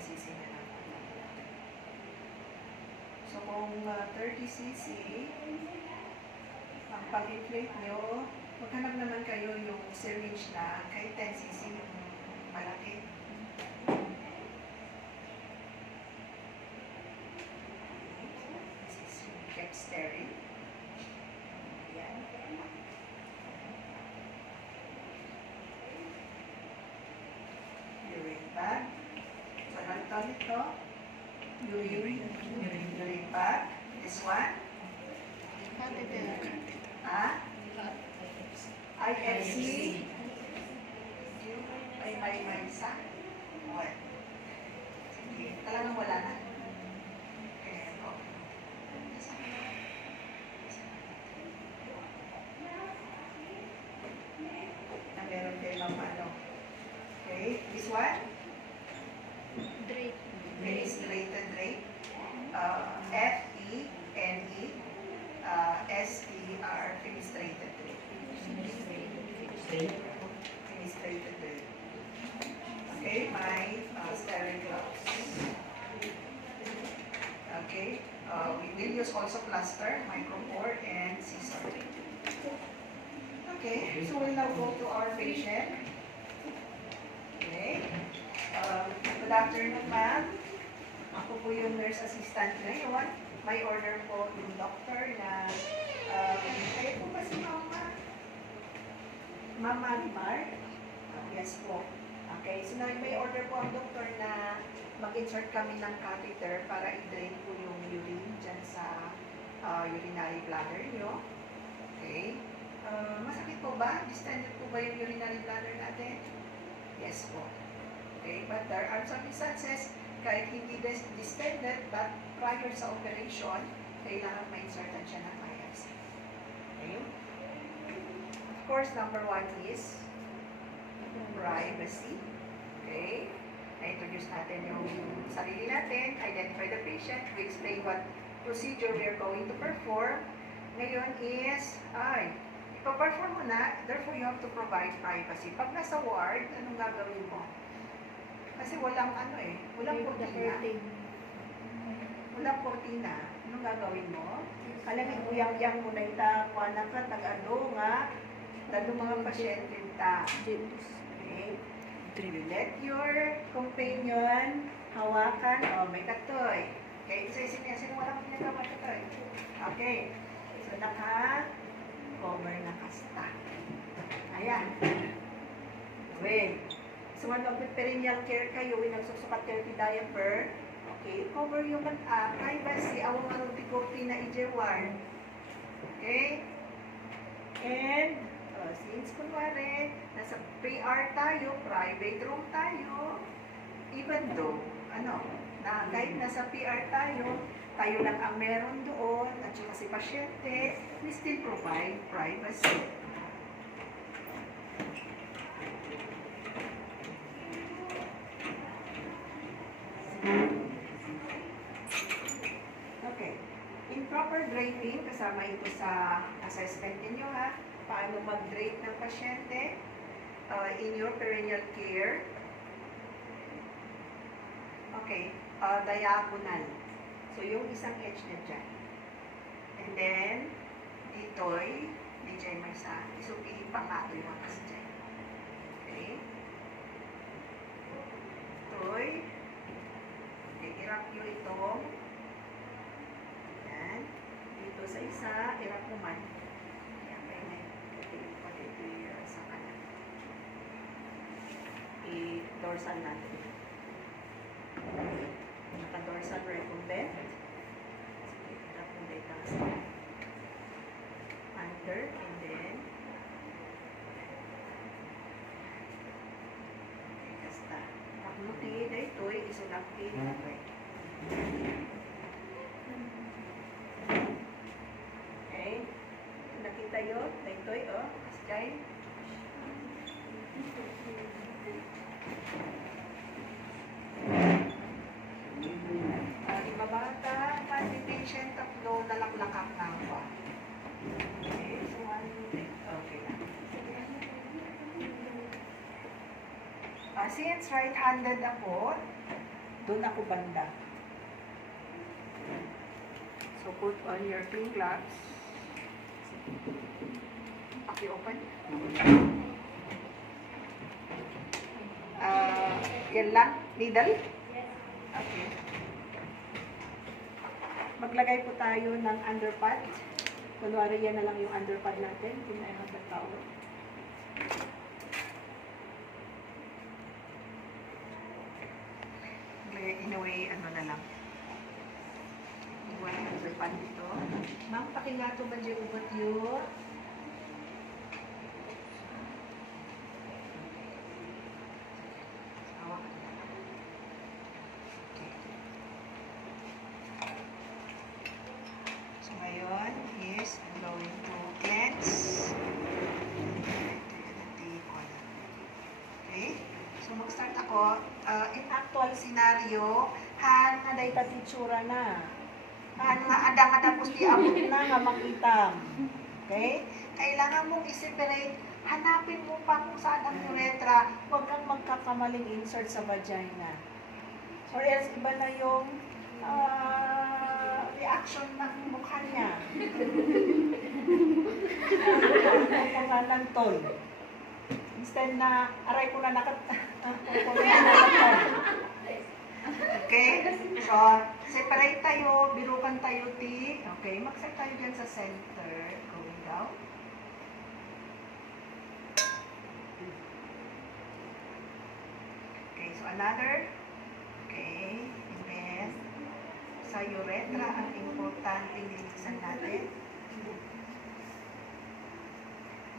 cc na lang. So kung 30 cc, ang pag-inflate nyo, maghanap naman kayo yung syringe na kahit 10 cc yung malaki. This is kept sterile. Yan. Urine bag. So, ano tawag ito? Urine bag. This one? IFC. May isa. What? Sige. Talagang wala na. Okay, ito. Meron kayo ng ano. Okay, this one? Drape. Fenestrated drape. F-E-N-E. S-E-R. Fenestrated drape. Fenestrated drape. Okay, my sterile gloves. Okay, we will use also plaster, micropore, and scissor. Okay, so we'll now go to our patient. Okay. Good afternoon, ma'am. Ako po yung nurse assistant ngayon. May order po yung doctor na kayo po ba si Mama? Mama Mar? Yes po. Okay, so may order po ang doktor na mag-insert kami ng catheter para i-drain po yung urine dyan sa urinary bladder nyo. Okay. Masakit po ba? Distended po ba yung urinary bladder natin? Yes po. Okay, but there are some instances kahit hindi distended but prior sa operation, kailangan ma-insertan siya ng IFC. Okay. Of course, number one is privacy. Okay. Na-introduce natin yung sarili natin, identify the patient, we explain what procedure we are going to perform. Ngayon is, ipaperform mo na, therefore you have to provide privacy. Pag nasa ward, anong gagawin mo? Kasi walang walang kortina. Walang kortina. Anong gagawin mo? Alam, ibuyang-yang mo na ita, kuwanan ka, tag-ano nga, dalo mga pasyente ta. Okay? You let your companion hawakan, may katoy. Okay, isa-isa walang pinagawa katoy. Okay, so naka-cover na kasta. Ayan. Okay. So, mag-perineal care kayo, nagsusukat kayo ti diaper. Okay, cover yung privacy, awang maruti-kurti na ijewar. Okay? And, since kunwari, nasa PR tayo, private room tayo, even though, kahit nasa PR tayo lang ang meron doon, at saka si pasyente, we still provide privacy. Okay. Improper draping, kasama ito sa assessment ninyo ha. Paano mag-drape ng pasyente in your perineal care. Okay. Diagonal. So, yung isang edge na dyan. And then, dito'y, di dyan may sa, isupihin pa nga ito yung akas dyan. Okay. Dito'y, irap nyo itong, yan, dito sa isa, irap naman. Yan, may dito sa kanan. I-dorsal natin. Naka-dorsal recumbent. Sige, recumbent lang sa under, and then, kasta. Nakluti na ito'y isulakti. Okay. Nakita yun? Na ito'y, kastay. Ibabata, palpitation, tatlo, nalaklakak na ako. Okay, so okay na. Since right-handed ako, Doon ako banda. So put on your clean gloves. Paki-open. Yan lang? Needle? Okay. Maglagay po tayo ng underpad. Kunwari yan na lang yung underpad natin. Kung I have the towel. In a way, ano na lang. Wala underpad dito. Ma'am, pakingato ba dyan ubat yun? So ngayon is I'm going to cleanse. Okay? So mag-start ako. In actual scenario, han na day katitsura na. Han nga adang tapos di abot na nga makitam. Okay? Kailangan mong i-separate. Hanapin mo pa kung saan ang urethra. Huwag kang magkakamaling insert sa vagina. Or else, iba na yung reaction ng mukha niya. Ang mga nantol. Instead na, aray ko na Okay? So, separate tayo, birukan tayo, T. Okay, mag-set tayo dyan sa center. Going down. Okay, so another. Okay, invest. Sa urethra, ang importante linisan natin.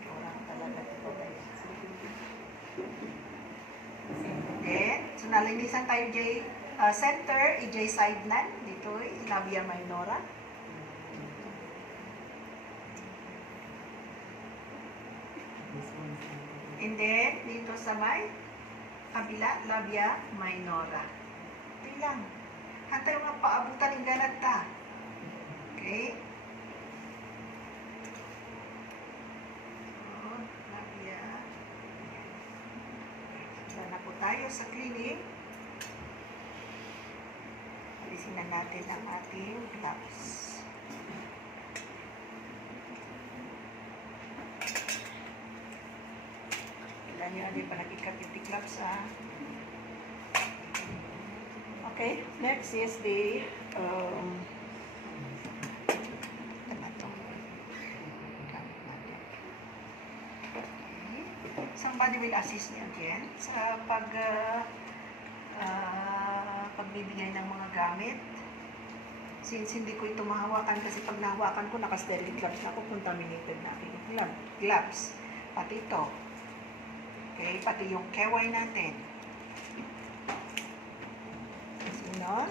Ikaw talaga ito, guys. Then, so nalinisan tayo center, J sideland, dito, labia minora. And then, dito sa may kabila, labia minora. Ito lang. Hantay mo nga paabutan ng ganat ta. Okay? So, labia. Na po tayo sa cleaning. Alisin na natin ang ating gloves. Kailan nyo natin pa nakikapit yung gloves, ha? Okay, next is the somebody will assist me again sa pagbibigay ng mga gamit. Since hindi ko ito mahawakan kasi pag nahawakan ko, naka-sterile gloves na ako, contaminated na aking gloves. Pati ito. Okay, pati yung keway natin. Sino?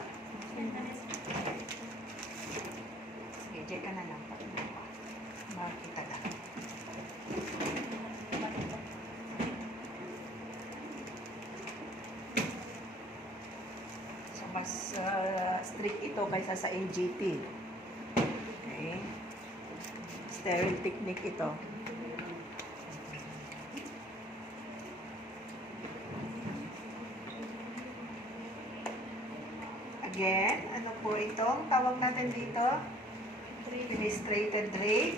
Sige, dyan ka na lang. Makikita lang. So, mas strict ito kaysa sa NGT. Okay. Sterile technique ito. Again, ano po itong tawag natin dito? Fenestrated drape.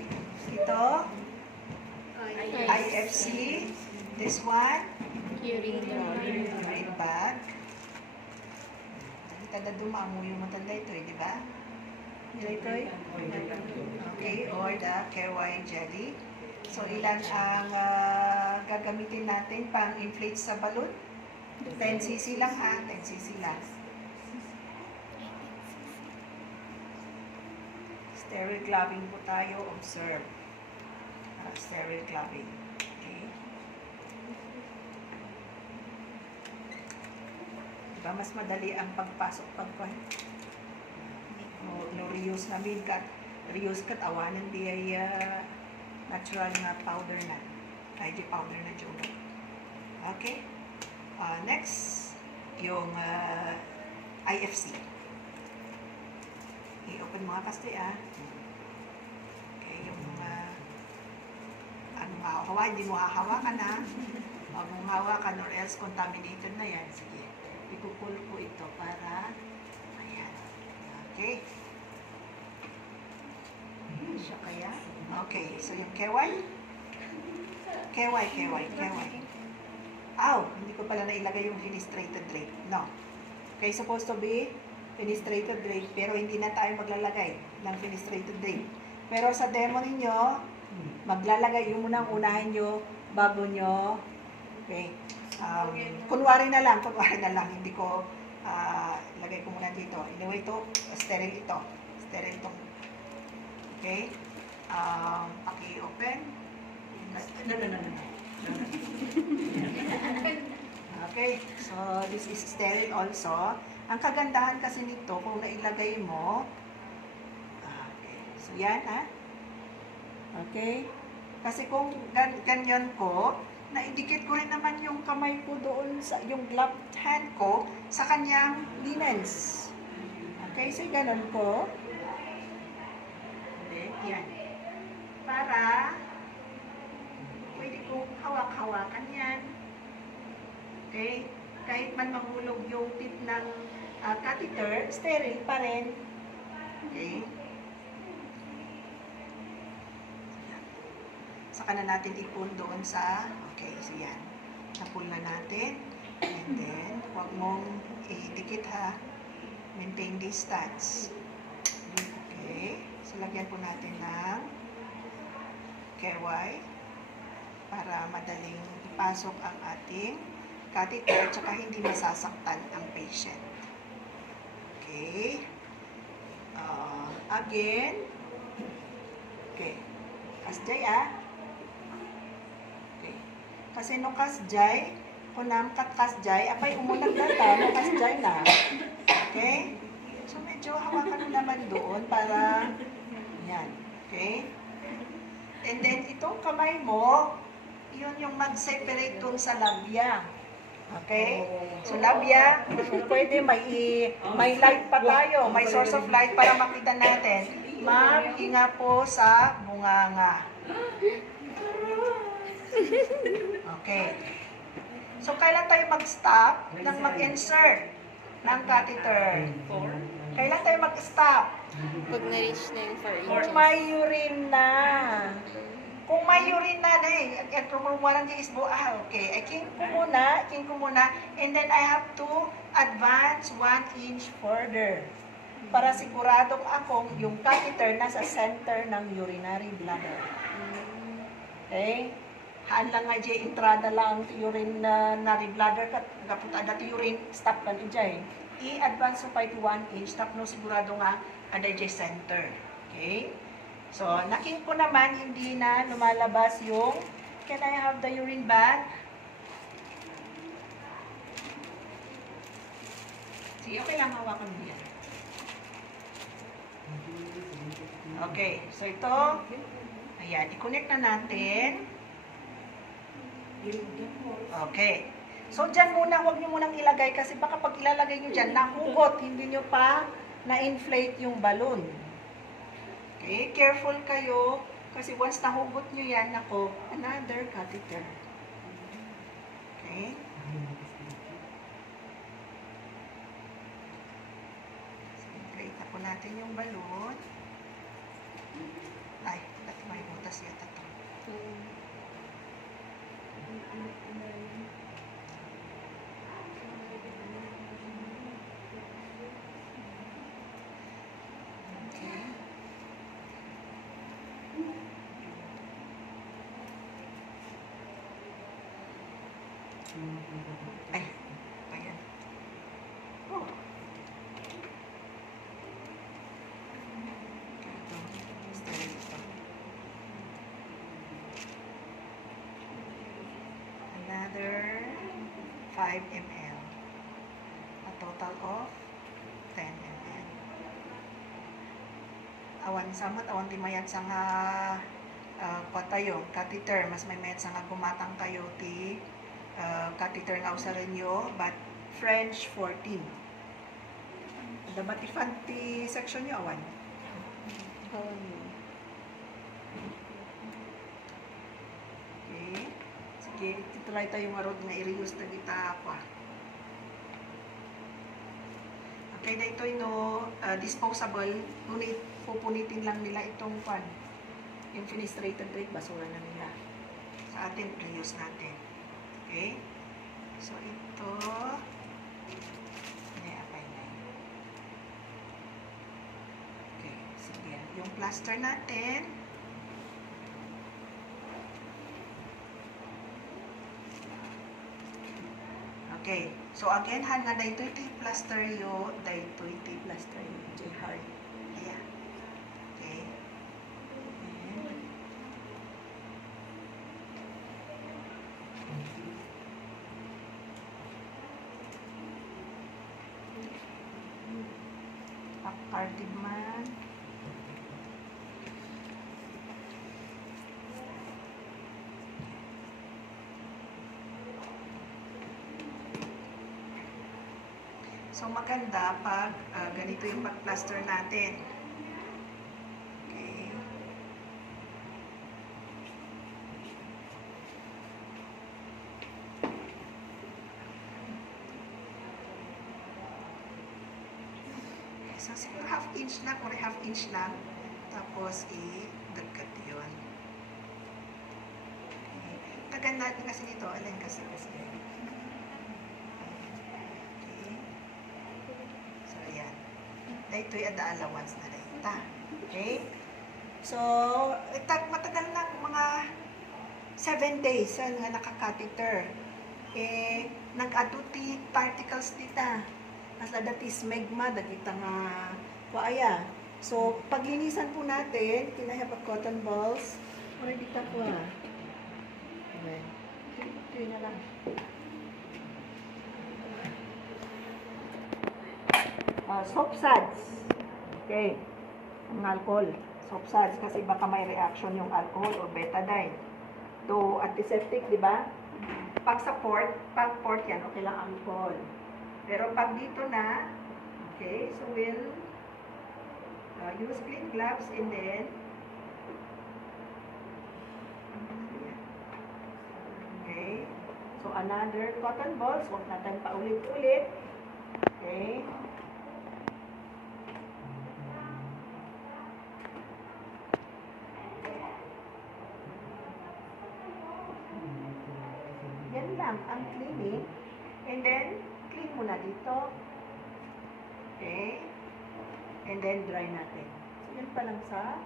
Ito, IFC. This one, urine bag. Tada dumamo yung matanda ito di ba? Ito okay, or the KY jelly. So, ilan ang gagamitin natin pang inflate sa balloon? 10cc lang ha, 10cc lang. Sterile gloving po tayo, observe. Sterile gloving. Okay. Diba mas madali ang pagpasok no reuse namin kat. Reuse kat awanan di ay natural na powder na. IG powder na dyan. Okay. Next, yung IFC. I-open mo nga pastoy Okay, yung mga hindi mo hahawakan ha. Huwag mong hawakan or else contaminated na yan. Sige. ipupul ko ito para, ayan. Okay. Siya kaya? Okay, so yung KY? KY. Aw, hindi ko pala nailagay yung fenestrated drape. No. Okay, supposed to be fenestrated drape, pero hindi na tayo maglalagay ng fenestrated drape. Pero sa demo ninyo, maglalagay yung munang unahin nyo bago nyo. Okay. Kunwari na lang, hindi ko lagay ko muna dito. Anyway, ito, sterile ito. Sterile itong, okay. Paki-open. No. Okay, so this is sterile also. Ang kagandahan kasi nito, kung nailagay mo, okay, so yan ha. Okay, kasi kung ganyan ko, naidikit ko rin naman yung kamay ko doon sa yung gloved hand ko sa kanyang linens. Okay, so ganun ko. Okay, yan. Para pwede kong hawak-hawakan yan. Okay, kahit man mahulog yung tip ng catheter, sterile pa rin. Okay. Saka na natin ipon doon sa, okay, so yan. Napul na natin. And then, huwag mong idikit ha. Maintain distance. Okay. So, lagyan po natin ng KY para madaling ipasok ang ating catheter tsaka hindi masasaktan ang patient. Okay. Again. Okay. Kasjay Okay. Kasi no kasjay, kunam kat kasjay, apay umulag na ta, no kasjay na. Okay? So medyo hawakan mo naman doon para yan. Okay? And then itong kamay mo, yun yung mag-separate dun sa labia. Okay? So labia, pwede may light pa tayo, may source of light para makita natin. Maghinga po sa bunganga. Okay. So kailan tayo mag-stop ng mag-insert ng catheter? Kailan tayo mag-stop? Pag na-reach na yung 4 Kung inches. may urine na. Kung may urine na at walang isbo, okay. I king ko muna, and then I have to advance 1 inch further. Para siguradong akong yung catheter nasa center ng urinary bladder. Okay? Haan lang nga dyan, entrada lang urinary bladder, kaput adat urine, stop kan dyan. I-advance mo pa ito 1 inch, stop no sigurado nga ada dyan center. Okay? So, naking ko naman, hindi na lumalabas yung, can I have the urine bag? Sige, okay lang hawakan mo yan. Okay, so ito, ayan, i-connect na natin. Okay. So, dyan muna, huwag nyo munang ilagay kasi baka pag ilalagay nyo dyan, nahugot, hindi nyo pa na-inflate yung balloon. Okay, careful kayo kasi once nahugot nyo yan, ako, another catheter. Okay. So, create na po natin yung balloon. Ay, pati may butas yata ito. Ay, ayan. Oh. Ito, sterile ito. Another 5 ml. A total of 10 ml. Awan samot, awan timayat sa nga tayo, catheter, mas may mayat sa nga gumatang tayo ti catheter nga usaran nyo, but French 14. Dapat ifanti section nyo, awan. Okay. Sige, titry tayo nga rod nga i-reuse na kita ako. Okay, na ito no, disposable. Ngunit pupunitin lang nila itong pan. Yung fenestrated rate, basura na nila. Sa atin, reuse natin. Okay? So, ito, apply na yun. Okay, sige. Yung plaster natin, okay. So, again, hanga na ito plaster yo, dahito ito plaster yo, J-hard. Ayan. Okay. Active man. So, maganda pag ganito yung pag-plaster natin. Okay. So, siguro half inch lang or half inch lang. Tapos, i-dagkat yun. Okay. Tagan natin kasi nito. Alin kasi. Okay. So, ayan. Ito'y ada allowance na rin. Okay? So, matagal na mga 7 days nga naka-catheter. Nag-aduti particles dita. As dati smegma, dagita nga kuaya. So, paglinisan po natin, kinahap cotton balls. Or dita po okay. Ito na lang. Soap suds. Okay. Ang alcohol. Soap suds kasi baka may reaction yung alcohol or betadine. To antiseptic, di ba? Pag port yan, okay lang alcohol. Pero pag dito na, okay, so we'll use clean gloves and then okay, so another cotton balls, huwag natin paulit-ulit. Okay. Yan lang ang cleaning. And then, clean muna dito. Okay. And then, dry natin. So, yun pa lang sa,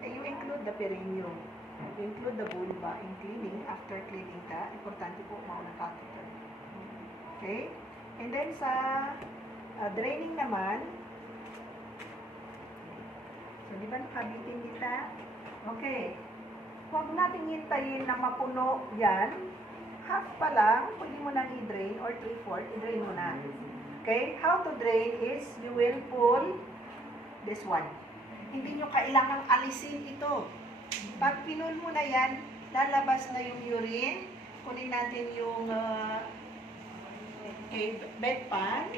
you include the perineum. You include the vulva in cleaning. After cleaning ka, importante po mauna catheter. Okay. And then, sa draining naman, so, di ba nakabitin kita? Okay. Huwag natin hintayin na mapuno yan. Half pa lang, pwede mo nang i-drain or 3/4, i-drain mo na. Okay? How to drain is, you will pull this one. Hindi nyo kailangang alisin ito. Pag pinul mo na yan, lalabas na yung urine. Kunin natin yung bedpan.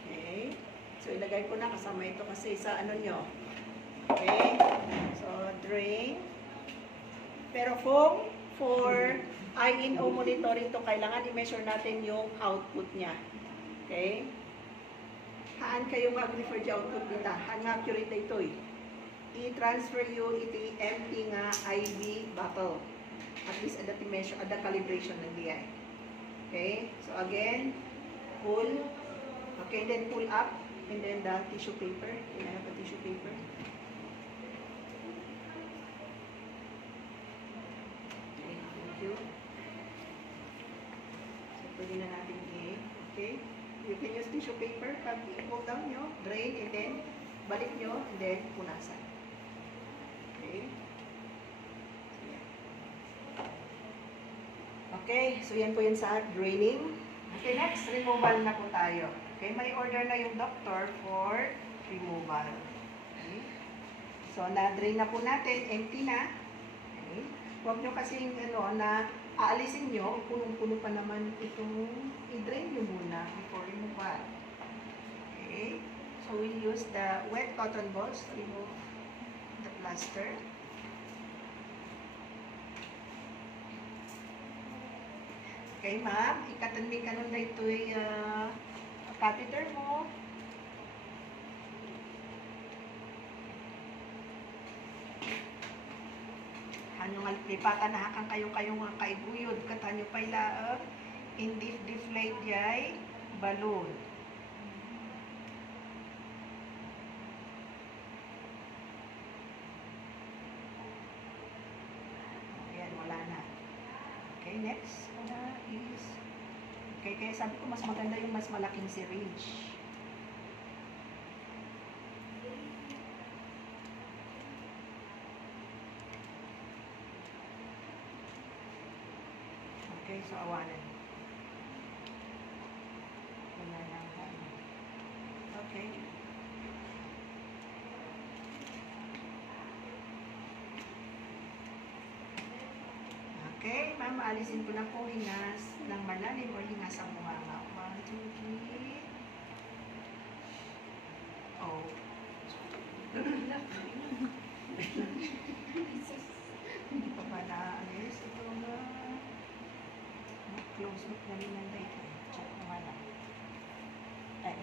Okay? So, ilagay ko na kasama ito kasi sa ano nyo. Okay? So, drain. Pero kung for INO monitoring to, kailangan i-measure natin yung output niya. Okay? Haan kayo mag-refer di output nila. Haan nga accurate ito eh. I-transfer you iti empty nga IV bottle. At least ada measure, ada calibration ng DI. Okay? So again, pull. Okay, then pull up. And then the tissue paper. Can I have a tissue paper? So, pwede na natin okay? You can use tissue paper. Pag i-pull down nyo, drain, and then balik nyo, and then punasan. Okay? So, yan. Okay, so yan po yan sa draining. Okay, next, removal na po tayo. Okay, may order na yung doctor for removal. Okay? So, na-drain na po natin, empty na. Okay? Huwag nyo kasing na aalisin nyo, punong-puno pa naman itong i-drain nyo muna before removal. Okay? So, we'll use the wet cotton balls to remove the plaster. Okay, ma'am. Ikatanmi ka nun na ito'y catheter mo. Ano nga, lipatan na kang kayo nga kaibuyod, katanyo pa ilaang, indif deflate yay, balloon. Ayan, wala na. Okay, next na is, okay, kaya sabi ko mas maganda yung mas malaking syringe. Okay, so awanan. Wala na ang ano. Okay. Okay, ma'am, alisin ko na po hinga ng malalim o hinga sa bunganga. 1, 2, 3. Oh. Hindi pa ba na-alis? Ito na. Close look na rin ng data. Check mo nga lang. Ay,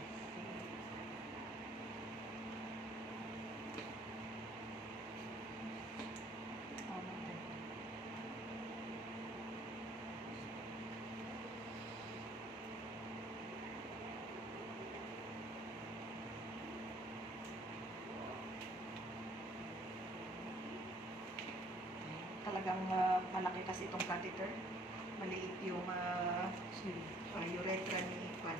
talagang malaki kasi itong catheter. Maliit yung urethra ni Juan.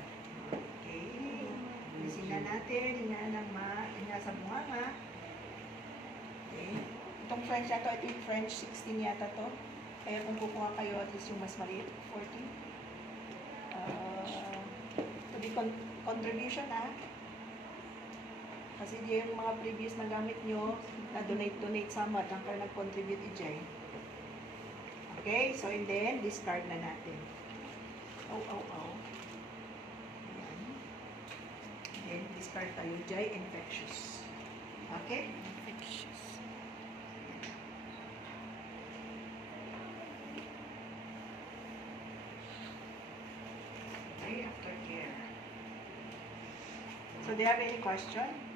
Okay. Alisin na natin. Hinga sa bunganga. Okay. Itong French na to, ito yung French 16 yata to. Kaya kung kukuha kayo, at least yung mas maliit, 14. To be contribution kasi di yung mga previous na gamit nyo, na donate sa mat, ang kaya nag-contribute i-jay. Okay, so and then, discard na natin. Ayan. Then, discard tayo, jay infectious. Okay? Infectious. Okay, aftercare. So, do you have any question?